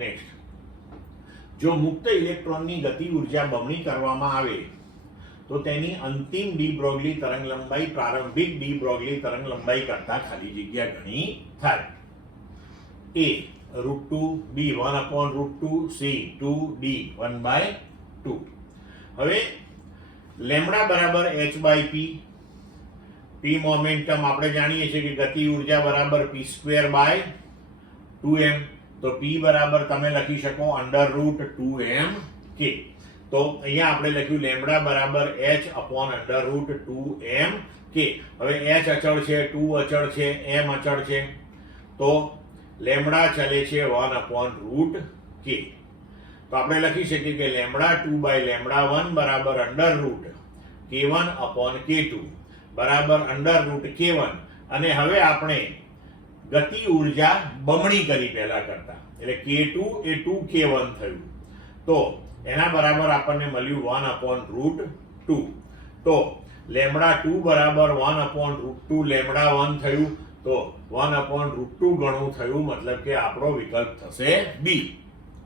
Next, જો મુક્ત ઇલેક્ટ્રોનની ગતિ ઉર્જા બમણી કરવામાં આવે તો તેની અંતિમ ડી બ્રોગલી તરંગલંબાઈ પ્રારંભિક ડી બ્રોગલી તરંગલંબાઈ કરતા ખાલી જગ્યા ઘણી થાય. A √2, B 1/√2, C 2, D 1/2. હવે લેમ્બડા બરાબર h/p, p મોમેન્ટમ આપણે જાણીએ છીએ કે ગતિ ઉર્જા બરાબર p²/2m, તો p બરાબર તમે લખી શકો √2m k. તો અહીંયા આપણે લખ્યું લેમ્બડા બરાબર h/√2m k. હવે h અચળ છે, 2 અચળ છે, m અચળ છે, તો લેમ્બડા ચલે છે 1/√k. તો આપણે લખી શકીએ કે λ2/λ1 બરાબર √k1/k2 બરાબર √k1. અને હવે આપણે ગતિ ઉર્જા બમણી કરી પહેલા કરતા, એટલે k2 એ 2k1 થયું, તો એના બરાબર આપણને મળ્યું 1/√2. તો λ2 બરાબર 1/√2 λ1 થયું, તો 1/√2 ગણું થયું, મતલબ કે આપણો વિકલ્પ થશે બી.